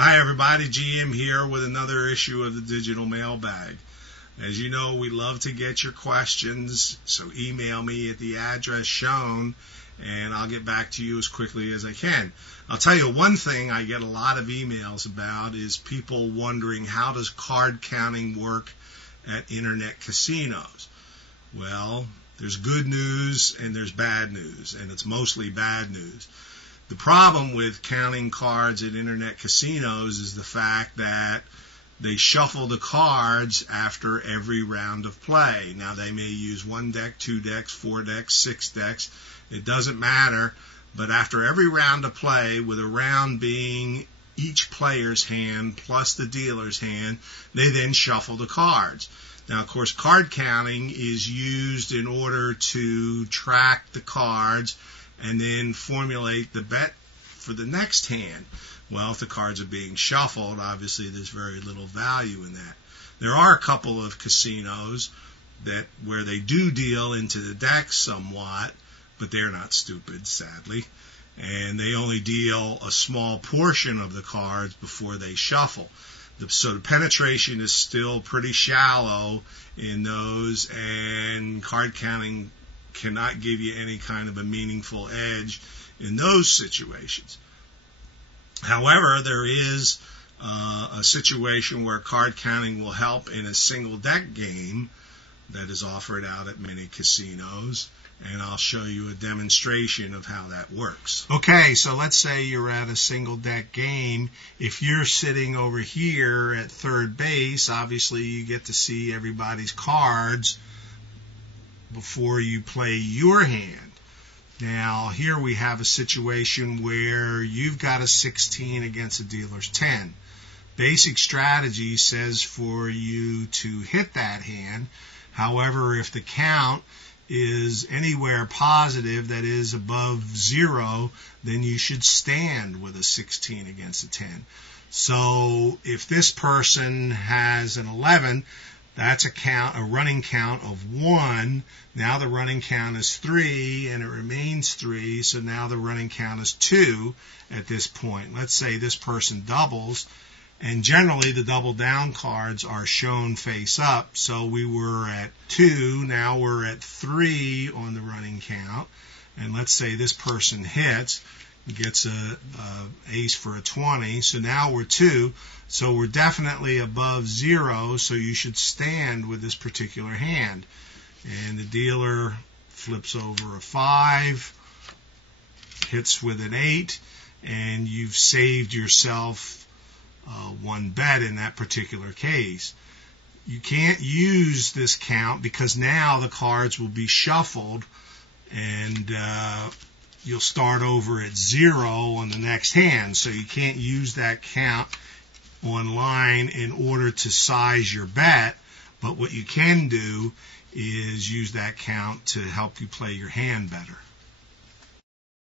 Hi everybody, GM here with another issue of the Digital Mailbag. As you know, we love to get your questions, so email me at the address shown and I'll get back to you as quickly as I can. I'll tell you one thing I get a lot of emails about is people wondering, how does card counting work at internet casinos? Well, there's good news and there's bad news, and it's mostly bad news. The problem with counting cards at internet casinos is the fact that they shuffle the cards after every round of play. Now, they may use 1 deck, 2 decks, 4 decks, 6 decks. It doesn't matter. But after every round of play, with a round being each player's hand plus the dealer's hand, they then shuffle the cards. Now, of course, card counting is used in order to track the cards and then formulate the bet for the next hand. Well, if the cards are being shuffled, obviously there's very little value in that. There are a couple of casinos where they do deal into the deck somewhat, but they're not stupid, sadly, and they only deal a small portion of the cards before they shuffle. So the penetration is still pretty shallow in those, and card counting cannot give you any kind of a meaningful edge in those situations. However, there is a situation where card counting will help in a single deck game that is offered out at many casinos, and I'll show you a demonstration of how that works. Okay, so let's say you're at a single deck game. If you're sitting over here at third base, obviously you get to see everybody's cards before you play your hand. Now, here we have a situation where you've got a 16 against a dealer's 10. Basic strategy says for you to hit that hand. However, if the count is anywhere positive, that is above 0, then you should stand with a 16 against a 10. So if this person has an 11, that's a running count of 1. Now the running count is 3, and it remains 3, so now the running count is 2 at this point. Let's say this person doubles, and generally the double down cards are shown face up, so we were at 2, now we're at 3 on the running count, and let's say this person hits, gets a ace for a 20, so now we're 2, so we're definitely above 0, so you should stand with this particular hand. And the dealer flips over a 5, hits with an 8, and you've saved yourself one bet in that particular case. You can't use this count because now the cards will be shuffled, and you'll start over at 0 on the next hand, so you can't use that count online in order to size your bet. But what you can do is use that count to help you play your hand better.